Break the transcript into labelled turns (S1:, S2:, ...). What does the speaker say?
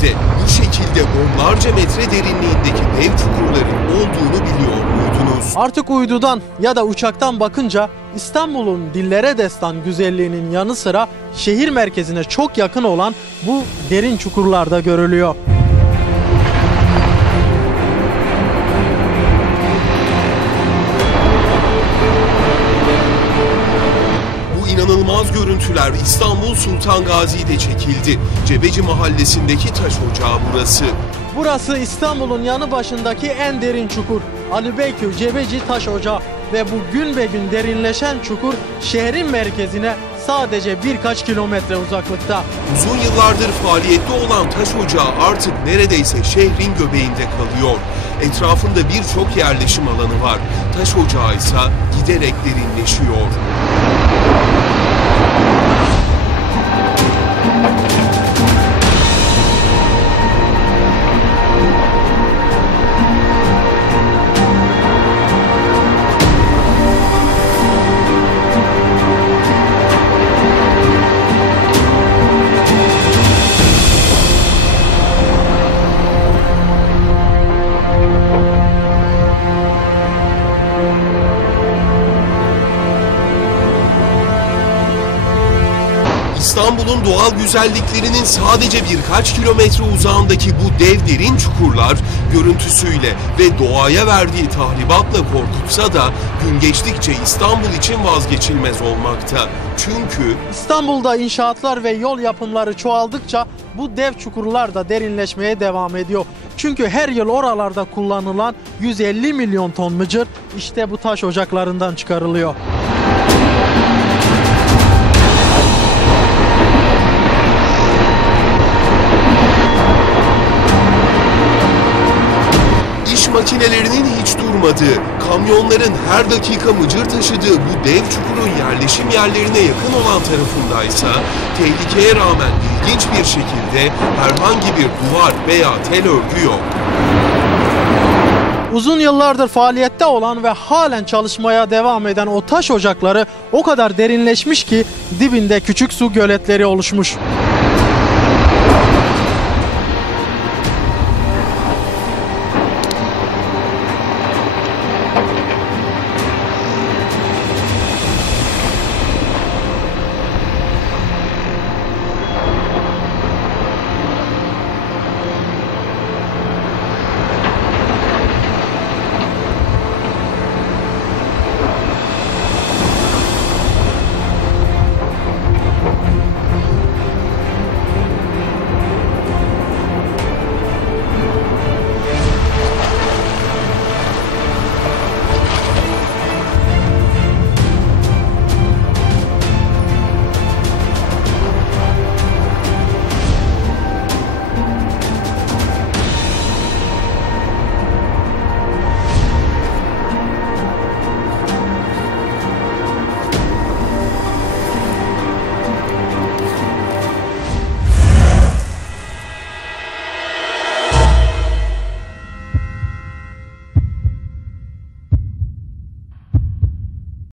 S1: Göbeğinde bu şekilde onlarca metre derinliğindeki dev çukurların olduğunu biliyor muydunuz?
S2: Artık uydudan ya da uçaktan bakınca İstanbul'un dillere destan güzelliğinin yanı sıra şehir merkezine çok yakın olan bu derin çukurlarda görülüyor.
S1: İnanılmaz görüntüler İstanbul Sultan Gazi'de çekildi. Cebeci mahallesindeki taş ocağı burası.
S2: Burası İstanbul'un yanı başındaki en derin çukur. Ali Beyköy Cebeci Taş Ocağı ve bu gün be gün derinleşen çukur şehrin merkezine sadece birkaç kilometre uzaklıkta.
S1: Uzun yıllardır faaliyette olan taş ocağı artık neredeyse şehrin göbeğinde kalıyor. Etrafında birçok yerleşim alanı var. Taş ocağı ise giderek derinleşiyor. İstanbul'un doğal güzelliklerinin sadece birkaç kilometre uzağındaki bu dev derin çukurlar görüntüsüyle ve doğaya verdiği tahribatla korkutsa da gün geçtikçe İstanbul için vazgeçilmez olmakta. Çünkü
S2: İstanbul'da inşaatlar ve yol yapımları çoğaldıkça bu dev çukurlar da derinleşmeye devam ediyor. Çünkü her yıl oralarda kullanılan 150 milyon ton mıcır işte bu taş ocaklarından çıkarılıyor.
S1: İş makinelerinin hiç durmadığı, kamyonların her dakika mıcır taşıdığı bu dev çukurun yerleşim yerlerine yakın olan tarafındaysa tehlikeye rağmen ilginç bir şekilde herhangi bir duvar veya tel örgü yok.
S2: Uzun yıllardır faaliyette olan ve halen çalışmaya devam eden o taş ocakları o kadar derinleşmiş ki dibinde küçük su göletleri oluşmuş.